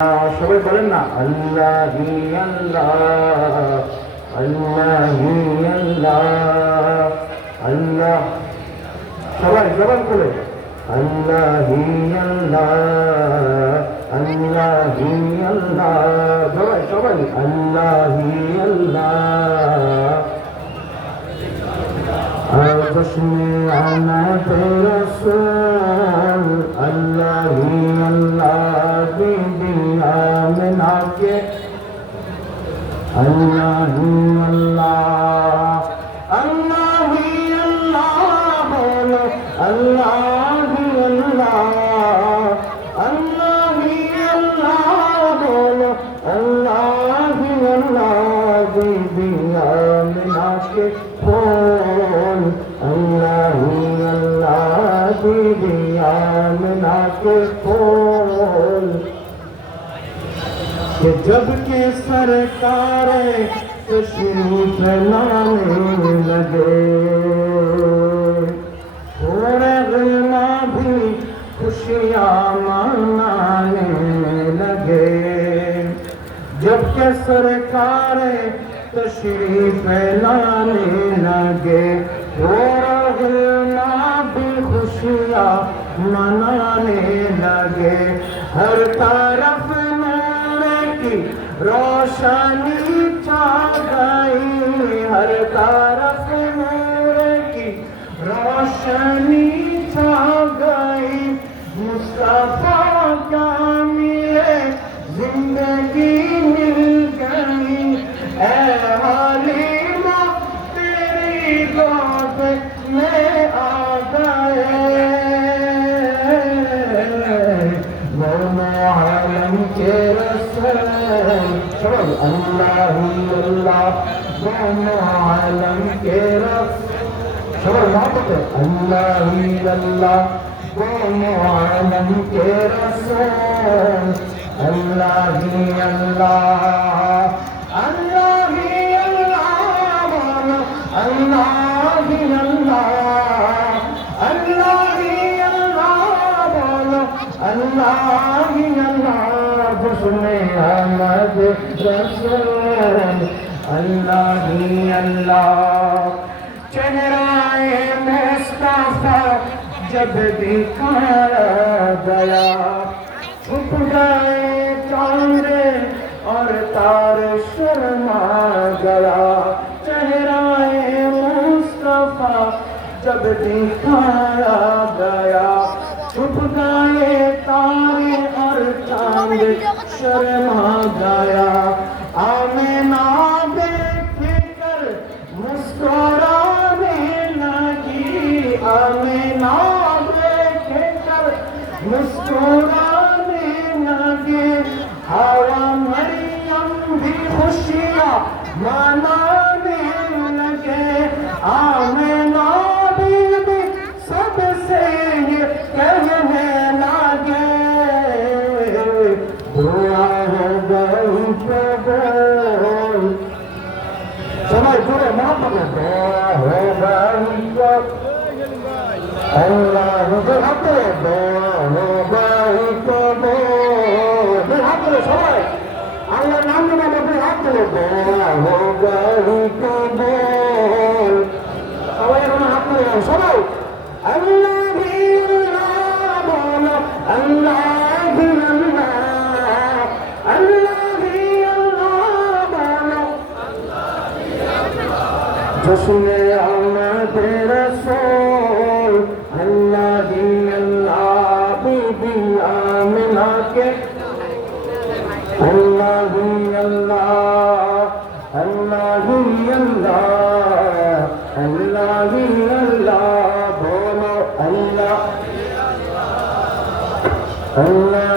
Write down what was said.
সবাই বলেন না আল্লাহ আল্লাহ আল্লাহ আল্লাহ আল্লাহ সবাই জবান করে আল্লাহ আল্লাহ আল্লাহ আল্লাহ সবাই সবাই আল্লাহ আল্লাহ বসনে আমাদের রাসূল আল্লাহ আল্লাহ বিবি আমিনা কে আল্লাহ আল্লাহ আল্লাহ আল্লাহ বলো আল্লাহ আল্লাহ আল্লাহ আল্লাহ বলো আল্লাহ আল্লাহ বিবি আমিনা কে ফোন अल्लाह अल्लाह बीबी आमिना के फूल कि जब के सरकार तशरीफ लाने लगे थोड़े ग़ुलामा भी खुशियाँ मनाने लगे जब के सरकार तशरीफ लाने लगे ग़ुलामा भी खुशियाँ मनाने लगे हर तरफ नूर की रोशनी छा गई हर तरफ नूर की रोशनी छा गई मुस्तफा क्या मिले जिंदगी मिल गई ऐ हालिमा तेरी गोद में आ गए मौला आलम के रसूल अल्लाह अल्लाह मौला आलम के रसूल अल्लाह अल्लाह मौला आलम के रसूल अल्लाह अल्लाह अल्लाह अल्लाह अल्लाह अल्लाह बसने अहमद रसूल अल्लाह अल्लाह चेहराए मुस्तफा जब दिखाया गया छुप गए चांद और तारे शर्मा गया चेहराए मुस्तफा जब दिखाया गया छुप गए तारे और चांद शर्मा गया आमिना देखकर मुस्कुराने लगी आमिना देखकर मुस्कुराने लगी हवा मरियम भी खुशियाँ मनाने लगे आमिना बीबी सबसे ये कहने लगे दुआ हो गई कबूल सबाई जुड़े मोहब्बत दुआ हो गई कबूल अल्लाह के दुआ हो गई कबूल सबाई अल्लाह नाम में नबी हाथ ले दुआ हो गई कबूल सबाई हाथ ले सबाई अल्लाह जश्ने आमद रसूल अल्लाह अल्लाह बीबी आमिना के अल्लाह अल्लाह अल्लाह अल्लाह अल्लाह अल्लाह बोलो अल्लाह अल्लाह